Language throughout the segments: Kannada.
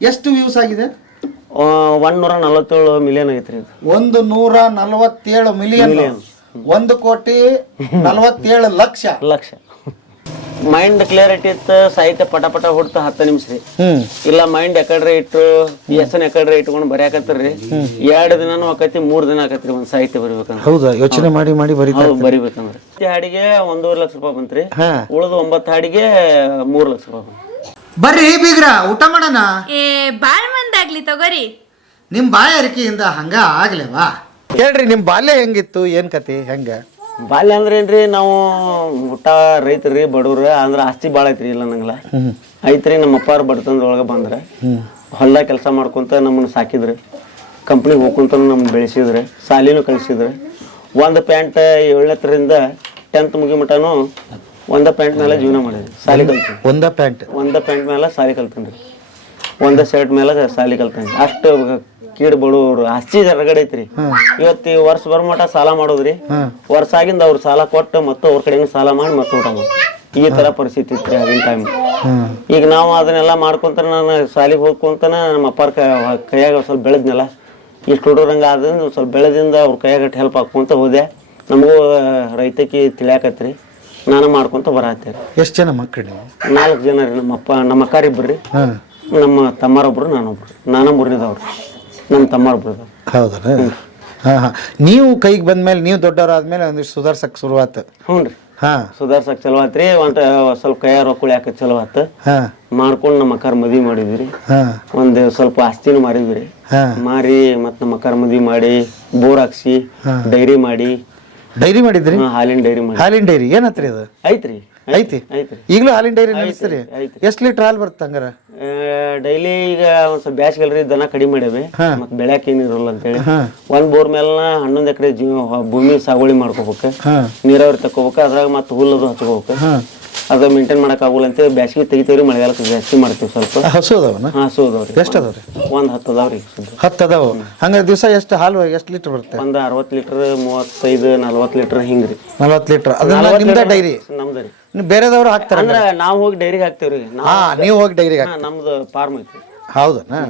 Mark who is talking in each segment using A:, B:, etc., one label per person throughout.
A: ಎಷ್ಟು ವ್ಯೂಸ್ ಆಗಿದೆ?
B: ಒಂದ್ ನೂರ ನಲವತ್ತೇಳು ಮಿಲಿಯನ್ ಆಗೈತ್ರಿ ಇದು.
A: ಒಂದು ನೂರ ನಲವತ್ತೇಳು ಮಿಲಿಯನ್ ಒಂದು ಕೋಟಿ ನಲವತ್ತೇಳು ಲಕ್ಷ.
B: ಲಕ್ಷ. ಮೈಂಡ್ ಕ್ಲಿಯರಿಟಿ ಇತ್ತು ಸಾಹಿತ್ಯ ಪಟ ಪಟ ಹುಡ್ತಾ ಹತ್ತು ನಿಮಿಷ ರೀ. ಇಲ್ಲ ಮೈಂಡ್ ಎಕಡ್ರೆ ಇಟ್ಟು ಎಸನ್ ಎಕಡ್ರೆ ಇಟ್ಕೊಂಡು ಬರೆಯಾಕತ್ತೀರಿ ಎರಡು ದಿನನೂ ಆಕತಿ ಮೂರ್ ದಿನ ಆಕತ್ರಿ ಒಂದ್ ಸಾಹಿತ್ಯ ಬರಬೇಕಂತ
A: ಹೌದಾ? ಯೋಚನೆ ಮಾಡಿ ಮಾಡಿ ಬರೀತಾ
B: ಹೌದು ಬರಿಬೇಕಂದ್ರೆ. ಈ ಹಾಡಿಗೆ ಒಂದೂವರೆ ಲಕ್ಷ ರೂಪಾಯಿ ಬಂತ್ರಿ.
A: ಉಳಿದು
B: ಉಳಿದ ಒಂಬತ್ತು ಹಾಡಿಗೆ ಮೂರ್ ಲಕ್ಷ ರೂಪಾಯಿ ಬಂತು
A: ಬರ್ರಿ ಬೀಗ್ರ ಊಟ ಮಾಡೋಣ.
C: ಏ ಬಾಳ್ ಮಂದಾಗ್ಲಿ ತಗೋರಿ.
A: ನಿಮ್ ಬಾಯಾರಿಕೆಯಿಂದ ಹಂಗ ಆಗ್ಲೇವಾ? ಹೇಳ್ರಿ ನಿಮ್ ಬಾಲ್ಯ ಹೆಂಗಿತ್ತು? ಏನ್ ಕತಿ ಹೆಂಗ?
B: ಬಾಲ್ಯ ಅಂದ್ರೆ ಏನ್ರಿ ನಾವು ಊಟ ರೈತರಿ ಬಡವ್ರ ಅಂದ್ರ ಆಸ್ತಿ ಭಾಳ ಐತ್ರಿ ಇಲ್ಲ ನಂಗಲ್ಲ ಐತ್ರಿ ನಮ್ಮ ಅಪ್ಪಾರ ಬಡತನದೊಳಗೆ ಬಂದ್ರ. ಹೊಲ್ದಾಗ ಕೆಲಸ ಮಾಡ್ಕೊಂತ ನಮ್ಮನ್ನ ಸಾಕಿದ್ರು. ಕಂಪ್ನಿಗೆ ಹೋಗ್ಕೊಂತ ನಮ್ಮನ್ನ ಬೆಳೆಸಿದ್ರೆ. ಸಾಲಿನೂ ಕಳಿಸಿದ್ರೆ. ಒಂದು ಪ್ಯಾಂಟ್ ಏಳನೇತ್ತರಿಂದ ಟೆಂತ್ ಮುಗಿ ಮಟನು ಒಂದ ಪ್ಯಾಂಟ್ ಮೇಲೆ ಜೀವನ ಮಾಡಿದ್ರಿ ಸಾಲಿ ಕಲ್ತೀನಿ
A: ಒಂದ ಪ್ಯಾಂಟ್.
B: ಒಂದ ಪ್ಯಾಂಟ್ ಮೇಲೆ ಸಾಲಿ ಕಲ್ತೀನಿ ಒಂದ ಶರ್ಟ್ ಮೇಲೆ ಸಾಲಿ ಕಲ್ತೀನಿ ಅಷ್ಟು ಕೀಡ್ ಬಡವರು ಆಸ್ತಿ ಹೊರಗಡೆ ಐತ್ರಿ. ಇವತ್ತು ಈ ವರ್ಷ ಬರ್ಮಟ ಸಾಲ ಮಾಡೋದ್ರಿ. ವರ್ಷ ಆಗಿಂದ ಅವ್ರು ಸಾಲ ಕೊಟ್ಟು ಮತ್ತು ಅವ್ರ ಕಡೆಯಿಂದ ಸಾಲ ಮಾಡಿ ಮತ್ತೆ ಊಟ ಮಾಡಿ ಈ ತರ ಪರಿಸ್ಥಿತಿ ಇತ್ತು ಆಗಿನ ಟೈಮ್ ಈಗ ನಾವು ಅದನ್ನೆಲ್ಲ ಮಾಡ್ಕೊಂತ ನಾನು ಸಾಲಿಗೆ ಹೋಗ್ಕೊಂತನ ನಮ್ಮ ಅಪ್ಪಾರ ಕೈಯಾಗ ಸ್ವಲ್ಪ ಬೆಳೆದ್ನಲ್ಲ ಇಷ್ಟು ಹುಡುಗರಂಗ ಆದ್ರಿಂದ ಒಂದ್ ಸ್ವಲ್ಪ ಬೆಳೆದಿಂದ ಅವ್ರ ಕೈಯಾಗ ಹೆಲ್ಪ್ ಹಾಕ್ಕೊಂತ ಹೋದೆ. ನಮಗೂ ರೈತಕ್ಕೆ ತಿಳಿಯಾಕತ್ರಿ. ನಾನು ಮಾಡ್ಕೊಂತ ಬರತ್ತೇರಿ
A: ಎಷ್ಟು ಜನ ಮಕ್ಕಳು ನೀವು?
B: ನಾಲ್ಕು ಜನ ರೀ ನಮ್ಮ ಅಪ್ಪ ನಮ್ಮ ಅಕ್ಕಾರ ಇಬ್ಬರು ರೀ.
A: ಹಾ.
B: ನಮ್ಮ ತಮ್ಮರೊಬ್ರು ನಾನೊಬ್ರು. ನಾನು ಮೂರನೇದವ್ರು. ನಮ್ಮ ತಮ್ಮರೊಬ್ರು ಇದಾವ್ರು.
A: ಹೌದಾ ಹಾ ಹಾ. ನೀವು ಕೈಗೆ ಬಂದ್ಮೇಲೆ ನೀವು ದೊಡ್ಡವರಾದ್ಮೇಲೆ ಒಂದಿಷ್ಟು ಸುಧಾರ್ಸಕ್ ಶುರುವಾತು.
B: ಹ್ಞೂ ರೀ.
A: ಹಾ.
B: ಸುಧಾರ್ಸಕ್ ಚಲೋ ಆತ್ರಿ ಒಂದ್ ಸ್ವಲ್ಪ ಕೈಯಾರ ರೊಕ್ಕಳಿ ಹಾಕ ಚಲೋ ಆತ
A: ಹಾ.
B: ಮಾಡ್ಕೊಂಡು ನಮ್ಮ ಅಕ್ಕಾರ ಮದ್ವಿ ಮಾಡಿದ್ವಿ ಒಂದು ಸ್ವಲ್ಪ ಆಸ್ತಿನೂ ಮಾರಿದ್ವಿ ರೀ.
A: ಹಾ.
B: ಮಾರಿ ಮತ್ತು ನಮ್ಮ ಅಕ್ಕಾರ ಮದ್ವಿ ಮಾಡಿ ಬೋರ್ ಹಾಕ್ಸಿ ಡೈರಿ ಮಾಡಿ
A: ಡೈರಿ ಮಾಡಿದ್ರಿ?
B: ಹಾಲಿನ ಡೈರಿ ಮಾಡಿ
A: ಹಾಲಿನ ಡೈರಿ ಏನತ್ರಿ ಅದು?
B: ಐತ್ರಿ
A: ಐತಿ
B: ಐತ್ರಿ
A: ಈಗಲೂ ಹಾಲಿನ ಡೈರಿ ನಡೆಸ್ತೀರಿ. ಎಷ್ಟು ಲೀಟರ್ ಹಾಲು ಬರುತ್ತೆ ಹಂಗಾರ?
B: ಡೈಲಿ ಈಗ ಒಂದ್ ಸ್ವಲ್ಪ ಬ್ಯಾಸ್ಗಲ್ರಿ ದನ ಕಡಿಮೆ ಮಾಡ್ಯಾವೆ
A: ಮತ್ತೆ
B: ಮತ್ ಬೆಳ್ಯಾಕ ಏನಿರಲ್ಲ ಅಂತೇಳಿ ಒಂದ್ ಬೋರ್ ಮೇಲೆ ಹನ್ನೊಂದ್ ಎಕರೆ ಭೂಮಿ ಸಾಗುವಳಿ ಮಾಡ್ಕೋಬೇಕು. ನೀರಾವರಿ ತಕೋಬೇಕು ಅದ್ರಾಗ ಮತ್ತೆ ಹುಲ್ಲದು ಹಚ್ಕೋಬೇಕು. ಅದು ಮೇಂಟೈನ್ ಮಾಡಕ್ ಆಗುಲ್ಲ ಅಂತ ಬ್ಯಾಸ್ಗಿ ತೆಗಿತೀವ್ರಿ ಮಳೆಗಾಲಕ್ಕೆ ಜಾಸ್ತಿ ಮಾಡ್ತೀವಿ ಸ್ವಲ್ಪ.
A: ಹಸು ಅದಾವನ?
B: ಹಾ ಹಸು ಅದಾವ್ರಿ.
A: ಎಷ್ಟು ಅದಾವ್ರಿ?
B: ಒಂದ್ ಹತ್ತು ಅದಾವ್ರಿ. ಸುದ್ದ
A: ಹತ್ತು ಅದಾವ? ಹಂಗಾರೆ ದಿವಸ ಎಷ್ಟು ಹಾಲು ಎಷ್ಟು ಲೀಟರ್ ಬರುತ್ತೆ?
B: ಒಂದ್ ಅರವತ್ ಲೀಟರ್ ಮೂವತ್ತೈದು ನಲ್ವತ್ ಲೀಟರ್ ಹಿಂಗ್ರಿ.
A: ನಲ್ವತ್ತು ಲೀಟರ್. ಅದನ್ನ ನಿಮ್ದ ಡೈರಿ?
B: ನಮ್ದು
A: ರೀ. ಬೇರೆದವ್ರು ಹಾಕ್ತಾರೆ
B: ಅಂದ್ರೆ ನಾವ್ ಹೋಗಿ ಡೈರಿಗೆ ಹಾಕ್ತೇವ್ರಿ. ನಾವ್-
A: ಹಾ ನೀವು ಹೋಗಿ ಡೈರಿಗೆ
B: ಹಾ, ನಮ್ದು ಫಾರ್ಮ್ ಐತಿ
A: ಹೌದನಾ?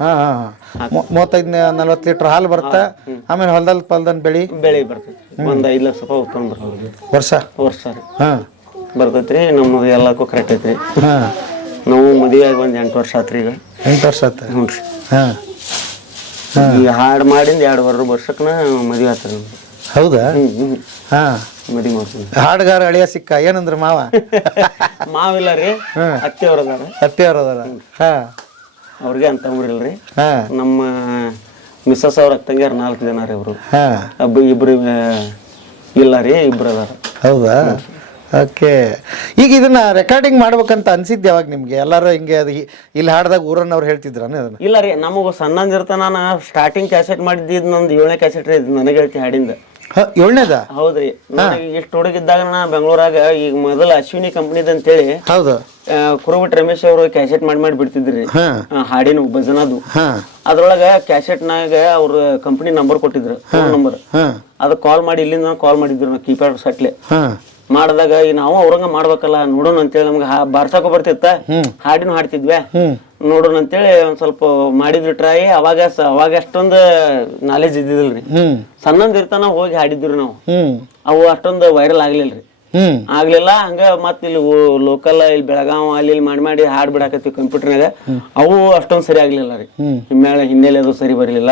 A: ಹಾ ಹಾ ಮೂವತ್ತೈದು ನಲ್ವತ್ತು ಲೀಟರ್ ಹಾಲು ಬರುತ್ತೆ? ಆಮೇಲೆ ಹೊಲದಲ್ಲಿ ಪಲ್ದನ್ ಬೆಳಿ?
B: ಬೆಳೆ ಬರ್ತೈತಿ ಒಂದ್ ಐದು ಲಕ್ಷ ರೂಪಾಯಿ
A: ವರ್ಷ?
B: ವರ್ಷ ರೀ.
A: ಹಾ.
B: ಬರ್ತೈತ್ರಿ ನಮ್ಮದು ಎಲ್ಲಕ್ಕೂ ಕರೆಕ್ಟ್ ಐತ್ರಿ.
A: ಹಾ.
B: ನಾವು ಮದುವೆ ಆಗಿ ಒಂದು ಎಂಟು ವರ್ಷ ಆತ್ರಿ ಈಗ.
A: ಎಂಟು ವರ್ಷ ಆತ?
B: ಹ್ಞೂ ರೀ.
A: ಹಾ.
B: ಈ ಹಾಡು ಮಾಡಿಂದ ಎರಡು ವರ್ಷಕ್ಕನ ಮದುವೆ ಆತ್ರಿ ನಮ್ದು.
A: ಹೌದಾ?
B: ಹ್ಞೂ
A: ಹಾ.
B: ಮದುವೆ ಮಾಡ್ತೀನಿ
A: ಹಾಡುಗಾರ ಅಳಿಯ ಸಿಕ್ಕ ಏನಂದ್ರೆ ಮಾವ?
B: ಮಾವಿಲ್ಲ ರೀ ಅತ್ತಿ ಅವ್ರ ಅದಾರ.
A: ಅತ್ತೆಯವ್ರು ಅದಾರ? ಹಾ.
B: ಅವ್ರಿಗೆ ಅಂತ ರೀ
A: ಹಾ.
B: ನಮ್ಮ ಮಿಸ್ಸಸ್ ಅವ್ರ ಅಕ್ಕಂಗ್ಯಾರ ನಾಲ್ಕು ಜನ ರೀ ಅವರು
A: ಹಾ.
B: ಒಬ್ಬ ಇಬ್ರು ಇಲ್ಲ ರೀ ಇಬ್ರು ಅದಾರ.
A: ಹೌದಾ? ಓಕೆ. ಈಗ ಇದನ್ನ ರೆಕಾರ್ಡಿಂಗ್ ಮಾಡ್ಬೇಕಂತ ಅನ್ಸಿದ್ ಯಾವಾಗ ನಿಮ್ಗೆ? ಎಲ್ಲರೂ ಹಿಂಗೆ ಅದು ಇಲ್ಲಿ ಹಾಡ್ದಾಗ ಊರನ್ನವ್ರು ಹೇಳ್ತಿದ್ರನ ಅದನ್ನ?
B: ಇಲ್ಲ ರೀ ನಮಗ ಸಣ್ಣಂದಿರ್ತ ನಾನು ಸ್ಟಾರ್ಟಿಂಗ್ ಕ್ಯಾಸೆಟ್ ಮಾಡಿದ್ದು ನಂದು ಏಳನೇ ಕ್ಯಾಸೆಟ್ ರೀ ಇದು ನನಗೆ ಹೇಳ್ತಿ ಹಾಡಿಂದ.
A: ಏಳನೇದ?
B: ಹೌದ್ರಿ. ಇಷ್ಟ ಹುಡುಗಿದ್ದಾಗ ನಾ ಬೆಂಗಳೂರಾಗ ಈಗ ಮೊದಲ ಅಶ್ವಿನಿ ಕಂಪ್ನಿದ ಅಂತೇಳಿ
A: ಹೌದು.
B: ಕುರುಬಿಟ್ ರಮೇಶ್ ಅವರು ಕ್ಯಾಸೆಟ್ ಮಾಡಿ ಮಾಡಿ ಬಿಡ್ತಿದ್ರಿ. ಹಾಡಿನ ಭಜನದು. ಅದ್ರೊಳಗ ಕ್ಯಾಸೆಟ್ ನಾಗ ಅವ್ರ ಕಂಪನಿ ನಂಬರ್ ಕೊಟ್ಟಿದ್ರು ಫೋನ್ ನಂಬರ್ ಅದಕ್ಕೆ ಕಾಲ್ ಮಾಡಿ ಇಲ್ಲಿಂದ ಕಾಲ್ ಮಾಡಿದ್ರು ಕೀಪ್ಯಾಡ್ ಸಟ್ಲೆ. ಮಾಡಿದಾಗ ಈ ನಾವು ಅವ್ರಂಗ ಮಾಡ್ಬೇಕಲ್ಲ ನೋಡೋಣ ಅಂತೇಳಿ ನಮ್ಗೆ ಬಾರ್ಸಕ ಬರ್ತಿತ್ತ. ಹಾಡಿನೂ ಹಾಡ್ತಿದ್ವಿ. ನೋಡೋಣ ಅಂತೇಳಿ ಒಂದ್ ಸ್ವಲ್ಪ ಮಾಡಿದ್ರು ಟ್ರೈ ಅವಾಗ ಅವಾಗ ಅಷ್ಟೊಂದು ನಾಲೆಜ್ ಇದ್ದಿದಿಲ್ರಿ ಸಣ್ಣಂದ್ ಇರ್ತಾನ ಹೋಗಿ ಹಾಡಿದ್ರು ನಾವು. ಅವು ಅಷ್ಟೊಂದು ವೈರಲ್ ಆಗ್ಲಿಲ್ರಿ. ಆಗ್ಲಿಲ್ಲ ಹಂಗ ಮತ್ ಇಲ್ಲಿ ಲೋಕಲ್ ಇಲ್ಲಿ ಬೆಳಗಾವ್ ಅಲ್ಲಿ ಇಲ್ಲಿ ಮಾಡಿ ಮಾಡಿ ಹಾಡ್ ಬಿಡಾಕತ್ತೀವಿ ಕಂಪ್ಯೂಟರ್ನಾಗ ಅವು ಅಷ್ಟೊಂದ್ ಸರಿ ಆಗ್ಲಿಲ್ಲ ರೀ. ಹಿನ್ನೆಲೆ ಅದು ಸರಿ ಬರ್ಲಿಲ್ಲ.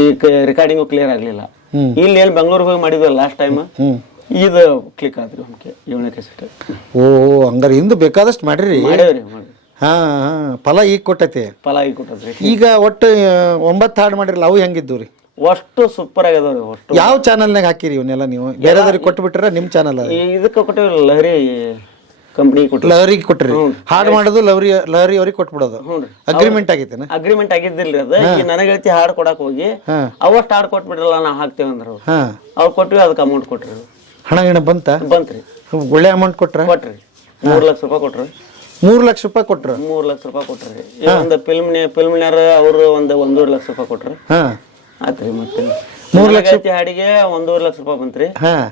B: ಈ ರೆಕಾರ್ಡಿಂಗು ಕ್ಲಿಯರ್ ಆಗ್ಲಿಲ್ಲ. ಇಲ್ಲಿ ಎಲ್ಲಿ ಬೆಂಗಳೂರಿಗೆ ಹೋಗಿ ಮಾಡಿದ್ವಿ ಲಾಸ್ಟ್ ಟೈಮ್ ಇದು ಕ್ಲಿಕ್ ಆದ್ರಿ ಹುಮ್ಕೆ ಏಳನೇ ಕೆಸೆಟ್
A: ಓ ಹಂಗಾರೆ ಇಂದು ಬೇಕಾದಷ್ಟು ಮಾಡ್ರಿ?
B: ಮಾಡಿ
A: ಹಾ ಹಾ ಫಲ ಈಗ ಕೊಟ್ಟೈತಿ.
B: ಫಲ ಈಗ ಕೊಟ್ಟದ್ರಿ.
A: ಈಗ ಒಟ್ಟು ಒಂಬತ್ತು ಹಾಡು ಮಾಡಿರಲ್ಲ ಅವು ಹೆಂಗಿದ್ದು ರೀ?
B: ಅಷ್ಟು ಸೂಪರ್ ಆಗ್ಯದವ್ರಿ ಅಷ್ಟು.
A: ಯಾವ ಚಾನಲ್ನಾಗ ಹಾಕಿರಿ ಇವನ್ನೆಲ್ಲ ನೀವು? ಬೇರೆದವ್ರಿಗೆ ಕೊಟ್ಬಿಟ್ರ ನಿಮ್ಮ ಚಾನಲ್
B: ಈ ಇದಕ್ಕೆ ಲಹರಿ ಕಂಪ್ನಿ ಕೊಟ್ಟು
A: ಲಹರಿಗೆ ಕೊಟ್ರಿ ಹಾಡು ಮಾಡೋದು ಲವರಿ ಲಹರಿ ಅವ್ರಿಗೆ ಕೊಟ್ಬಿಡೋದು. ಅಗ್ರಿಮೆಂಟ್ ಆಗೈತೆನ
B: ಅಗ್ರಿಮೆಂಟ್ ಆಗಿದ್ದಿಲ್ರಿ ಅದು. ಈ ನನಗೆ ಹೇಳ್ತಿ ಹಾಡ್ ಕೊಡಕ್ ಹೋಗಿ ಅವಷ್ಟು ಹಾಡ್ ಕೊಟ್ಬಿಡ್ರಲ್ಲ ನಾವು ಹಾಕ್ತೇವೆ ಅಂದ್ರ ಅವ್ರು
A: ಹಾ.
B: ಅವ್ರು ಕೊಟ್ವಿ ಅದಕ್ಕೆ ಅಮೌಂಟ್ ಕೊಟ್ರಿ. ಅವ್ರು.
A: ಹಣ ಗಿಣ ಬಂತ?
B: ಬಂತ್ರಿ.
A: ಒಳ್ಳೆ ಅಮೌಂಟ್ ಕೊಟ್ರ?
B: ಕೊಟ್ರಿ. ಮೂರ್ ಲಕ್ಷ ರೂಪಾಯಿ ಕೊಟ್ರಿ.
A: ಮೂರು ಲಕ್ಷ ರೂಪಾಯಿ ಕೊಟ್ರು?
B: ಮೂರ್ ಲಕ್ಷ ರೂಪಾಯಿ ಕೊಟ್ರಿ ಒಂದು ಫಿಲ್ಮ್ ಫಿಲ್ಮ್ನ್ಯಾರ ಅವರು ಒಂದು ಒಂದೂವರೆ ಲಕ್ಷ ರೂಪಾಯಿ ಕೊಟ್ರಿ.
A: ಹಾ.
B: ಆತ್ರಿ ಮತ್ತೆ. ಮೂರ್ ಲಕ್ಷ ಹಾಡಿಗೆ ಒಂದೂವರೆ ಲಕ್ಷ ರೂಪಾಯಿ ಬಂತ್ರಿ.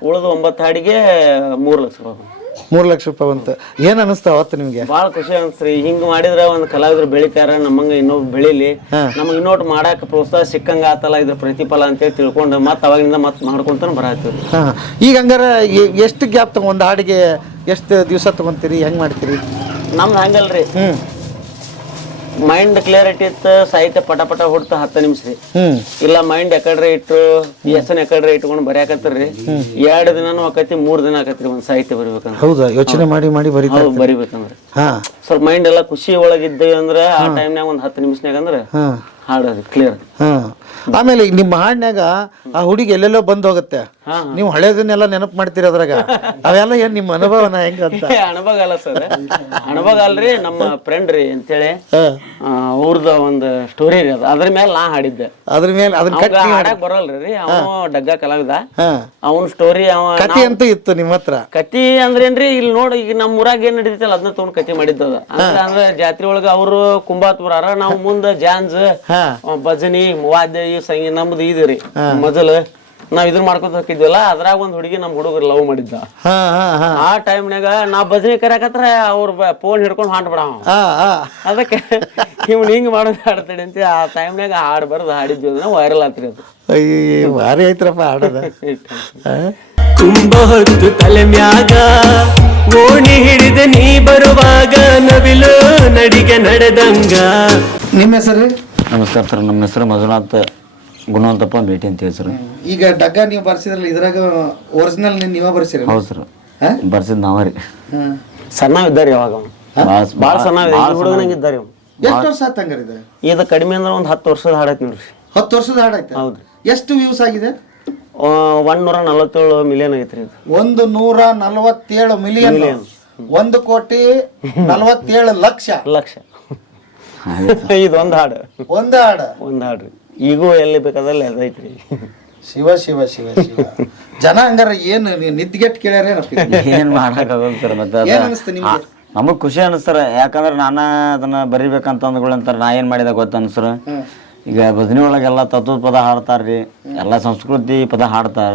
B: ಉಳಿದ ಒಂಬತ್ತು ಹಾಡಿಗೆ ಮೂರ್ ಲಕ್ಷ ರೂಪಾಯಿ ಬಂತು.
A: ಮೂರು ಲಕ್ಷ ರೂಪಾಯಿ ಬಂತು. ಏನು ಅನಿಸ್ತ ಅವತ್ತು ನಿಮಗೆ?
B: ಭಾಳ ಖುಷಿ ಅನ್ಸ್ರಿ ಹಿಂಗ್ ಮಾಡಿದ್ರ ಒಂದ್ ಕಲಾವಿದ್ರು ಬೆಳಿತಾರ ನಮ್ಮಂಗ ಇನ್ನೊಬ್ ಬೆಳಿಲಿ. ನಮಗ್ ಇನ್ನೊಟ್ಟು ಮಾಡಾಕ ಪ್ರೋತ್ಸಾಹ ಸಿಕ್ಕಂಗ ಆತಲ್ಲ ಇದ್ರ ಪ್ರತಿಫಲ ಅಂತೇಳಿ ತಿಳ್ಕೊಂಡು ಮತ್ ಅವಾಗಿಂದ ಮತ್ ಮಾಡ್ಕೊಂತಾನೆ ಬರತ್ತೀವಿ
A: ಹಾಂ ಈಗ ಹಂಗಾರ ಎ- ಎಷ್ಟು ಗ್ಯಾಪ್ ತಗೊಂಡ್ ಹಾಡಿಗೆ ಎಷ್ಟು ದಿವಸ ತಗೊಂತೀರಿ? ಹೆಂಗ್ ಮಾಡ್ತೀರಿ?
B: ನಮ್ದು ಹಂಗಲ್ರಿ. ಮೈಂಡ್ ಕ್ಲಿಯರಿಟಿ ಇತ್ತು ಸಾಹಿತ್ಯ ಪಟ ಪಟ ಹುಡ್ತಾ ಹತ್ತು ನಿಮಿಷ ರೀ. ಇಲ್ಲ ಮೈಂಡ್ ಎಕಡ್ರೆ ಇಟ್ಟು ಎಸನ್ ಎಕಡ್ರೆ ಇಟ್ಕೊಂಡು ಬರ್ಯಾಕತ್ತೀರಿ ಎರಡು ದಿನನೂ ಆಕತಿ ಮೂರ್ ದಿನ ಆಕತ್ರಿ ಒಂದ್ ಸಾಹಿತ್ಯ ಬರಿಬೇಕಂದ್ರ.
A: ಹೌದಾ? ಯೋಚನೆ ಮಾಡಿ ಮಾಡಿ
B: ಹೌದು ಬರಿಬೇಕಂದ್ರ. ಸ್ವಲ್ಪ ಮೈಂಡ್ ಎಲ್ಲ ಖುಷಿ ಒಳಗಿದ್ದೆ ಅಂದ್ರೆ ಆ ಟೈಮ್ನಾಗ ಒಂದ್ ಹತ್ತು ನಿಮಿಷನಾಗ ಅಂದ್ರೆ ಹಾಡೋದು ಕ್ಲಿಯರ್
A: ಹಾಂ. ಆಮೇಲೆ ನಿಮ್ಮ ಹಾಡಿನಾಗ ಆ ಹುಡುಗಿ ಎಲ್ಲೆಲ್ಲೋ ಬಂದ್ ಹೋಗುತ್ತೆ. ನೀವು ಹಳೇದನ್ನೆಲ್ಲ ನೆನಪು ಮಾಡ್ತೀರಿ ಅದ್ರಾಗ? ಅವೆಲ್ಲ ಏನ್ ನಿಮ್ಮ ಅನುಭವನ ಹೆಂಗ ಅಂತ?
B: ಅಣಬಾಗ ಅಲ್ಲ ಸರ್. ಅನುಭವ ಅಲ್ರಿ ನಮ್ಮ ಫ್ರೆಂಡ್ ರೀ ಅಂತೇಳಿ.
A: ಆ
B: ಅವ್ರದ ಒಂದು ಸ್ಟೋರಿ ರೀ ಅದು. ಅದ್ರ ಮೇಲೆ ನಾ ಹಾಡಿದ್ದೆ.
A: ಅದ್ರ ಮೇಲೆ ಅದನ್ನ
B: ಹಾಡಕ್ ಬರಲ್ರಿ ಅವ ಅವನು ಡಗ್ಗ ಕಲಾವಿದ. ಅವನ ಸ್ಟೋರಿ ಅವ
A: ಕತಿ ಅಂತ ಇತ್ತು ನಿಮ್ಮ ಹತ್ರ?
B: ಕತಿ ಅಂದ್ರೇನ್ರಿ ಇಲ್ಲಿ ನೋಡಿ ಈಗ ನಮ್ಮ ಊರಾಗ ಏನ್ ನಡೀತಲ್ಲ ಅದನ್ನ ತಗೊಂಡ್ ಕತಿ ಮಾಡಿದ್ದದ ಅಂದ್ರೆ ಅಂದ್ರೆ ಜಾತ್ರೆ ಒಳಗ ಅವರು ಕುಂಬಾತ್ ಬರಾರ ನಾವು ಮುಂದ ಜಾನ್ಸ್ ಭಜನಿ ವಾದ್ಯ ಸಂಗೀತ ನಮ್ದು ಇದ್ರಿ ಮಜಲ್. ನಾವ್ ಇದನ್ನ ಮಾಡ್ಕೊತ ಹೋಗಿದ್ವಲ್ಲ ಅದ್ರಾಗ ಒಂದ್ ಹುಡುಗಿ ನಮ್ ಹುಡುಗರು ಲವ್ ಮಾಡಿದ್ದ.
A: ಹಾ ಹಾ ಹಾ.
B: ಆ ಟೈಮ್ನಾಗ ನಾ ಭಜನೆ ಕರ್ಯಾಕತ್ರ ಅವ್ರ ಫೋನ್ ಹಿಡ್ಕೊಂಡು ಹಾಡ್ ಬಿಡ
A: ಹಾ ಹಾ.
B: ಅದಕ್ಕೆ ಇವ್ನು ಹಿಂಗ್ ಮಾಡೋದು ಹಾಡ್ತಾಡಿ ಅಂತ ಆ ಟೈಮ್ನಾಗ ಹಾಡ್ ಬರ್ದು ಹಾಡಿದ್ವಿ ಅಂದ್ರೆ ವೈರಲ್ ಆತ್ರಿ ಅದು.
A: ಅಯ್ಯೋ ಭಾರಿ ಐತ್ರಪ್ಪ ಹಾಡೋದ?
D: ತುಂಬ ಹೊತ್ತು ತಲೆ ಮ್ಯಾಗ ಓಣಿ ಹಿಡಿದ ನೀ ಬರುವಾಗ ನವಿಲು ನಡಿಗೆ ನಡೆದಂಗ.
A: ನಿಮ್ಮ ಹೆಸರು
E: ನಮಸ್ಕಾರ ಸರ್ ನಮ್ಮ ಹೆಸರು ಮಂಜುನಾಥ್. ಗುಣವಂತಪ್ಪ ಭೇಟಿ ಅಂತ ಹೇಳಿ ಸರ್.
A: ಈಗ ಡಗ್ಗ ನೀವು ಬರ್ಸಿದ್ರಲ್ಲ ಇದ್ರಾಗ ಒರಿಜಿನಲ್ ನೀವ ಬರ್ಸಿರ
E: ಹೌದು ಸರ್. ಬರ್ಸಿದ್ ನಾವ ರೀ.
B: ಸಣ್ಣ ಇದ್ದಾರೆ ಯಾವಾಗ.
E: ಭಾಳ
B: ಸಣ್ಣ ಹುಡುಗನಂಗ ಇದ್ದಾರಿ.
A: ಎಷ್ಟು ವರ್ಷ ಆತ್ ಹಂಗಾರ ಇದು?
B: ಇದು ಕಡಿಮೆ ಅಂದ್ರೆ ಒಂದು ಹತ್ತು ವರ್ಷದ ಹಾಡೈತೆ ನೋಡ್ರಿ
A: ಹತ್ತು ವರ್ಷದ ಹಾಡೈತೆ
B: ಹೌದು.
A: ಎಷ್ಟು ವ್ಯೂಸ್ ಆಗಿದೆ?
B: ಒಂದ್ ನೂರ ನಲವತ್ತೇಳು ಮಿಲಿಯನ್ ಐತ್ರಿ ಇದು.
A: ಒಂದು ನೂರ ನಲವತ್ತೇಳು ಮಿಲಿಯನ್ ಒಂದು ಕೋಟಿ ನಲವತ್ತೇಳು ಲಕ್ಷ.
B: ಲಕ್ಷ. ಇದು ಒಂದು ಹಾಡು.
A: ಒಂದು ಹಾಡು.
B: ಒಂದ್ ಹಾಡ್ರಿ ಈಗೂ ಎಲ್ಲಿ ಬೇಕಾದಲ್ಲಿ ಅದೈತ್ರಿ
A: ಶಿವ ಶಿವ ಶಿವ ಶಿವ. ಜನ ಹಂಗಾರ ಏನು ನಿದ್ಗೆಟ್ ಕೇಳ್ಯಾರೇನಪ್ಪ
E: ಏನು ಮಾಡಕ್ಕಾಗಲ್ಲ ಸರ್ ಮತ್ತೆ ಅದ-
A: ಏನ್ ಅನಿಸ್ತು ನಿಮ್ಗೆ?
E: ಆ, ನಮಗ್ ಖುಷಿ ಅನಿಸ್ತಾರ. ಯಾಕಂದ್ರೆ ನಾನ ಅದನ್ನ ಬರಿಬೇಕಂತ ಅಂದ್ಕೊಳ್ಳಂತಾರ ನಾ ಏನ್ ಮಾಡಿದ ಗೊತ್ತ ಅನಿಸ್ರು ಈಗ ಭಜನೆ ಒಳಗೆಲ್ಲ ತತ್ವದ ಪದ ಹಾಡ್ತಾರ್ರಿ. ಎಲ್ಲಾ ಸಂಸ್ಕೃತಿ ಪದ ಹಾಡ್ತಾರ.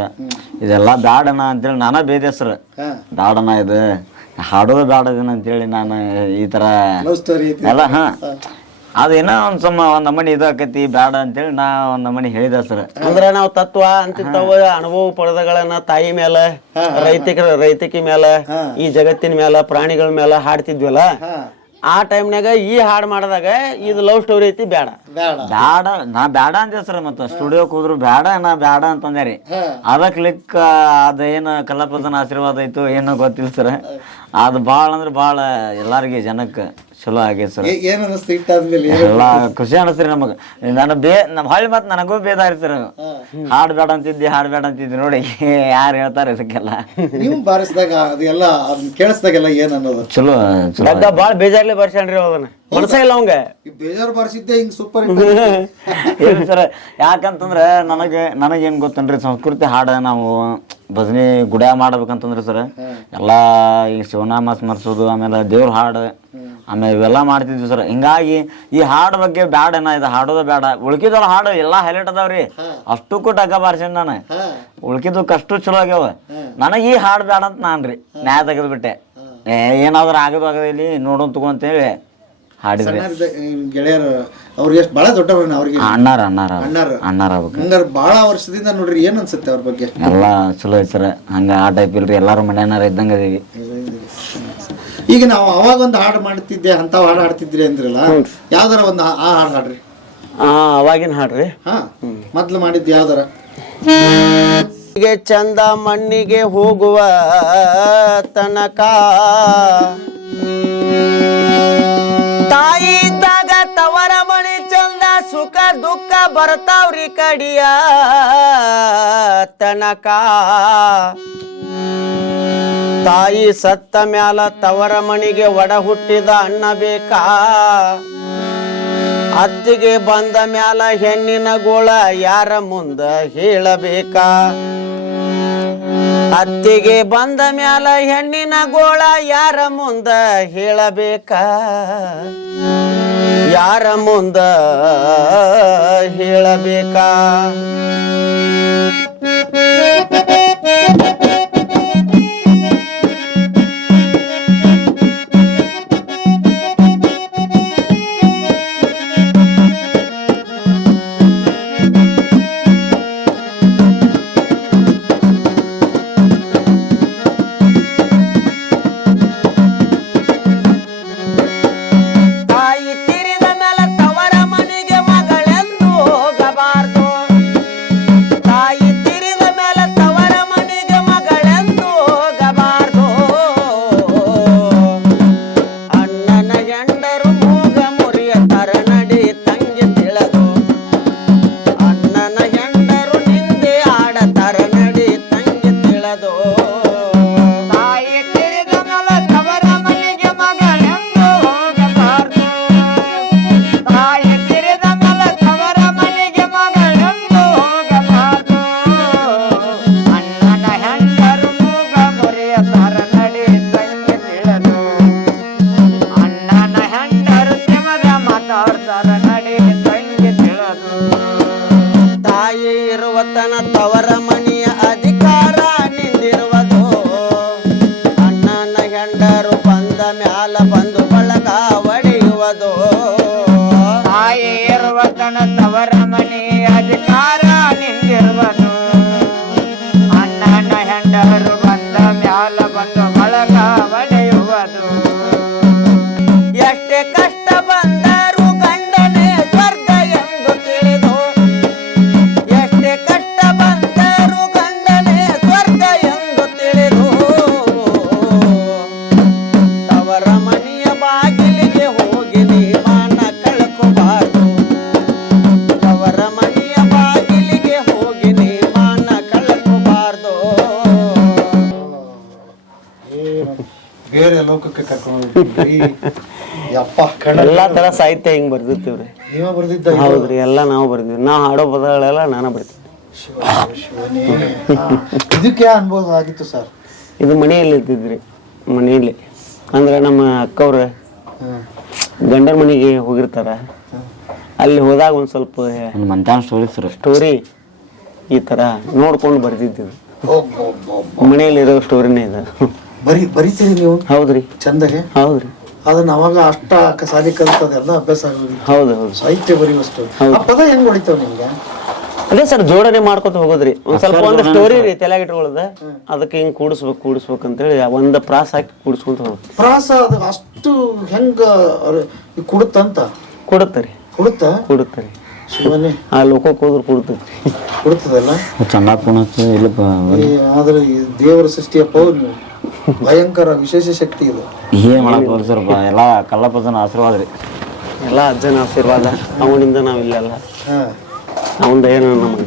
E: ಇದೆಲ್ಲ ಬ್ಯಾಡನ ಅಂತೇಳಿ ನಾನೇ ಬೇದೆ ಸರ್
A: ದಾಡನ
E: ಬ್ಯಾಡನ ಇದು. ಹಾಡೋದು ಬ್ಯಾಡದನ ಅಂತೇಳಿ ನಾನು ಈ ತರ
A: ಲವ್ ಸ್ಟೋರಿ ಐತಿ.
E: ಎಲ್ಲ ಹಾ. ಅದೇನೋ ಒಂದ್ ಸಮ ಒಂದ್ ನಮನಿ ಇದು ಆಕತಿ ಬ್ಯಾಡ ಅಂತೇಳಿ ನಾ ಒಂದ್ ನಮನಿ ಹೇಳಿದ ಸರ್.
B: ಅಂದ್ರ ನಾವು ತತ್ವ ಅಂತಿಂತವ ಅನುಭವ ಪಡೆದಗಳನ್ನ ತಾಯಿ ಮೇಲೆ ರೈತಿಕ ರೈತಿಕಿ ಮೇಲೆ ಈ ಜಗತ್ತಿನ ಮೇಲೆ ಪ್ರಾಣಿಗಳ ಮೇಲೆ ಹಾಡ್ತಿದ್ವಲ್ಲ ಆ ಟೈಮ್ನಾಗ ಈ ಹಾಡ್ ಮಾಡಿದಾಗ ಇದು ಲವ್ ಸ್ಟೋರಿ ಐತಿ ಬೇಡ
A: ಬೇಡ
E: ಬ್ಯಾಡ ನಾ ಬ್ಯಾಡ ಅಂದೆ ಸರ್ ಮತ್ತ ಸ್ಟುಡಿಯೋ ಹೋದ್ರು ಬ್ಯಾಡ ನಾ ಬ್ಯಾಡ ಅಂತಂದೆ ರೀ ಅದ ಕ್ಲಿಕ್ ಅದೇನು ಕಲಾಪದನ ಆಶೀರ್ವಾದ ಐತು ಏನೋ ಗೊತ್ತಿಲ್ಲ ಸರ್. ಅದು ಭಾಳ ಅಂದ್ರೆ ಭಾಳ ಎಲ್ಲರಿಗೆ ಜನಕ್ಕೆ. ಚಲೋ ಆಗೈತೆ ಸರ್.
A: ಏನ್ ಏನ್ ಅನಿಸ್ತು ಇಟ್ಟಾದ್ಮೇಲೆ
E: ಎಲ್ಲ ಖುಷಿ ಅನಸ್ತ್ರಿ ನಮಗ. ನಾನು ಬೇ ನಮ್ಮ ಹಳ್ಳಿ ಮತ್ತೆ ನನಗೂ ಬೇದಾರಿ ಸರ್. ಹಾಡ್ ಬೇಡ ಅಂತಿದ್ದೆ ಹಾಡ್ ಬೇಡ ಅಂತಿದ್ದಿ ನೋಡಿ. ಯಾರು ಹೇಳ್ತಾರೆ ಇದಕ್ಕೆಲ್ಲ
A: ನೀವು ಬಾರಿಸಿದಾಗ ಅದೆಲ್ಲ ಅದನ್ನ ಕೇಳಿಸ್ದಾಗೆಲ್ಲ ಏನ್ ಅನ್ನೋದು?
E: ಚಲೋ ಚಲೋ
B: ಬಾಳ್ ಬಾಳ ಬೇಜಾರ್ಲಿ ಬರ್ಸ್ಯಾನ್ರಿ ಅದನ್ನ. ಮನಸ ಇಲ್ಲ ಅವಂಗ.
A: ಈ ಬೇಜಾರು ಬಾರಿಸಿದ್ದೆ ಹಿಂಗ್ ಸೂಪರ್
E: ಏನು ಸರ್ ಯಾಕಂತಂದ್ರೆ ನನಗೆ ನನಗೇನು ಗೊತ್ತನ್ರಿ ಸಂಸ್ಕೃತಿ ಹಾಡ ನಾವು ಭಜನೆ ಗುಡ್ಯ ಮಾಡ್ಬೇಕಂತಂದ್ರೆ ಸರ್ ಎಲ್ಲ ಈ ಶಿವನಾಮ ಸ್ಮರಿಸೋದು ಆಮೇಲೆ ದೇವ್ರ ಹಾಡು ಆಮೇಲೆ ಇವೆಲ್ಲ ಮಾಡ್ತಿದ್ವಿ ಸರ್. ಹಿಂಗಾಗಿ ಈ ಹಾಡು ಬಗ್ಗೆ ಬ್ಯಾಡ ಇದು ಹಾಡೋದು ಬೇಡ ಉಳ್ಕಿದಲ್ಲ ಹಾಡು ಎಲ್ಲ ಹೈಲೈಟ್ ಅದಾವ್ರಿ ಅಷ್ಟಕ್ಕೂ ಡಗ್ಗ ಬಾರ್ಸೇನ್ ನಾನು. ಉಳ್ಕಿದ್ದು ಕಷ್ಟ ಚಲೋ ಆಗ್ಯಾವ. ನನಗೆ ಈ ಹಾಡು ಬೇಡ ಅಂತ ನಾನು ರೀ. ನ್ಯಾಯ ತೆಗೆದ್ಬಿಟ್ಟೆ. ಬಿಟ್ಟೆ ಏನಾದ್ರೂ ಆಗೋದು ಆಗೋದು ಇಲ್ಲಿ ನೋಡೋನ್ ತಗೊಂತೇಳಿ ಹಾಡಿದ್ರಿ
A: ಗೆಳೆಯರು ಅವ್ರಿಗೆ ಎಷ್ಟು ಬಹಳ ದೊಡ್ಡವ್ರನ್ನ ಅವ್ರಿಗೆ.
E: ಅಣ್ಣಾರ ಅಣ್ಣಾರ
A: ಅಣ್ಣಾರು. ಹಂಗಾರೆ ಬಹಳ ವರ್ಷದಿಂದ ನೋಡ್ರಿ ಏನ್ ಅನ್ಸುತ್ತೆ ಅವ್ರ ಬಗ್ಗೆ?
E: ಎಲ್ಲ ಚಲೋ ಐತ್ ಸರ್. ಹಂಗ ಆ ಟೈಪ್ ಇಲ್ರಿ. ಎಲ್ಲಾರು ಮನ್ಯಾನಾರ ಇದ್ದಂಗ ಅದೀವಿ.
A: ಈಗ ನಾವು ಅವಾಗ ಒಂದು ಹಾಡು ಮಾಡ್ತಿದ್ದೆ ಅಂತ ಹಾಡು ಹಾಡ್ತಿದ್ರಿ ಅಂದ್ರಲ್ಲ ಯಾವ್ದಾರ ಒಂದು ಆ ಹಾಡು ಹಾಡ್ರಿ.
B: ಆ ಅವಾಗಿನ ಹಾಡ್ರಿ
A: ಹಾ ಮೊದ್ಲು ಮಾಡಿದ್ದು ಯಾವ್ದಾರ?
B: ಹೀಗೆ ಚಂದ ಮಣ್ಣಿಗೆ ಹೋಗುವ ತನಕ ತಾಯಿ ಇದ್ದಾಗ ತವರ ಮಣಿ ಚಂದ ಸುಖ ದುಃಖ ಬರ್ತಾವ್ರಿ ಕಡಿಯ ತನಕ. ತಾಯಿ ಸತ್ತ ಮ್ಯಾಲ ತವರ ಮಣಿಗೆ ಒಡ ಹುಟ್ಟಿದ ಅಣ್ಣ ಬೇಕಾ? ಅತ್ತಿಗೆ ಬಂದ ಮ್ಯಾಲ ಹೆಣ್ಣಿನ ಗೋಳ ಯಾರ ಮುಂದ ಹೇಳಬೇಕಾ? ಅತ್ತಿಗೆ ಬಂದ ಮ್ಯಾಲ ಹೆಣ್ಣಿನ ಗೋಳ ಯಾರ ಮುಂದ ಹೇಳಬೇಕಾ? ಯಾರ ಮುಂದ ಹೇಳಬೇಕಾ? ಎಲ್ಲಾ ತರ ಸಾಹಿತ್ಯ ಹಿಂಗ್ ಬರ್ದಿರ್ತೀವ್ರಿ
A: ನೀವ ಬರ್ದಿದ್ದ
B: ಹೌದ್ರಿ ಎಲ್ಲ ನಾವು ಬರ್ದಿವಿ ನಾವು ಹಾಡೋ ಪದಗಳೆಲ್ಲ ನಾನು ಬರ್ತೀವಿ
A: ಶಿವನೇ ಹಾ. ಇದಕ್ಕೆ ಅನುಭವ ಆಗಿತ್ತು ಸರ್?
B: ಇದು ಮನೆಯಲ್ಲಿ ಇರ್ತಿದ್ರಿ ಮನೆಯಲ್ಲಿ. ಅಂದ್ರೆ ನಮ್ಮ ಅಕ್ಕವ್ರ ಗಂಡನ ಮನೆಗೆ ಹೋಗಿರ್ತಾರ. ಅಲ್ಲಿ ಹೋದಾಗ ಒಂದ್ ಸ್ವಲ್ಪ
E: ಸ್ಟೋರಿ ಸರ್
B: ಸ್ಟೋರಿ ಈ ತರ ನೋಡ್ಕೊಂಡು ಬರ್ತಿದ್ವಿ ಮನೆಯಲ್ಲಿ ಇರೋ ಸ್ಟೋರಿನೇ ಇದು.
A: ಬರಿ ಬರೀತೀರಿ ನೀವು?
B: ಹೌದ್ರಿ.
A: ಚಂದಗೆ?
B: ಹೌದ್ರಿ.
A: ಅದನ್ನ ಅವಾಗ ಅಷ್ಟ ಸಾಲಿ ಕಲ್ತದೆಲ್ಲ ಅಭ್ಯಾಸ ಆಗೋದು
B: ಹೌದು ಹೌದು.
A: ಸಾಹಿತ್ಯ ಬರೆಯುವಷ್ಟು ಆ ಪದ ಹೆಂಗ್ ಹೊಡಿತಾವ ನಿಮ್ಗೆ?
B: ಅದೇ ಸರ್ ಜೋಡಣೆ ಮಾಡ್ಕೊತ ಹೋಗೋದ್ರಿ. ಒಂದ್ ಸ್ವಲ್ಪ ಒಂದು ಸ್ಟೋರಿ ರೀ ತಲೆಯಾಗ ಇಟ್ಕೊಳ್ಳೋದ. ಅದಕ್ಕೆ ಹಿಂಗ್ ಕೂಡಿಸ್ಬೇಕು ಕೂಡಿಸ್ಬೇಕು ಅಂತೇಳಿ ಒಂದ್ ಪ್ರಾಸ ಹಾಕಿ ಕೂಡಿಸ್ಕೊಂತ ಹೋಗೋದು.
A: ಪ್ರಾಸ ಅದು ಅಷ್ಟು ಹೆಂಗ ಕುಡುತ್ತಂತ?
B: ಕೊಡುತ್ತೆ ಕೊಡುತ್ತರಿ
A: ಕೊಡುತ್ತೆ?
B: ಕೊಡುತ್ತರಿ
A: ಶಿವನೇ.
B: ಆ ಲೋಕಕ್ಕೆ ಹೋದ್ರೆ ಕೊಡುತ್ತೆ.
A: ಕುಡುತ್ತದಲ್ಲ?
E: ಚೆನ್ನಾಗಿ ಕೊಡುತ್ತೆ ಇಲ್ಲಪ್ಪ
A: ಆದ್ರೆ ಈ ದೇವರ ಸೃಷ್ಟಿಯ ಪೌರ್ ನೀವು. ಭಯಂಕರ ವಿಶೇಷ ಶಕ್ತಿ ಇದು.
E: ಏನ್ ಮಾಡಕ್ ಬರ್ ಸರ್ ಎಲ್ಲ ಕಲ್ಲಪ್ಪನ ಆಶೀರ್ವಾದ ರೀ.
B: ಎಲ್ಲ ಅಜ್ಜನ ಆಶೀರ್ವಾದ ಅವನಿಂದ ನಾವಿಲ್ಲ
A: ಹಾ.
B: ಅವಂದ ಏನೋ ನಮಗೆ.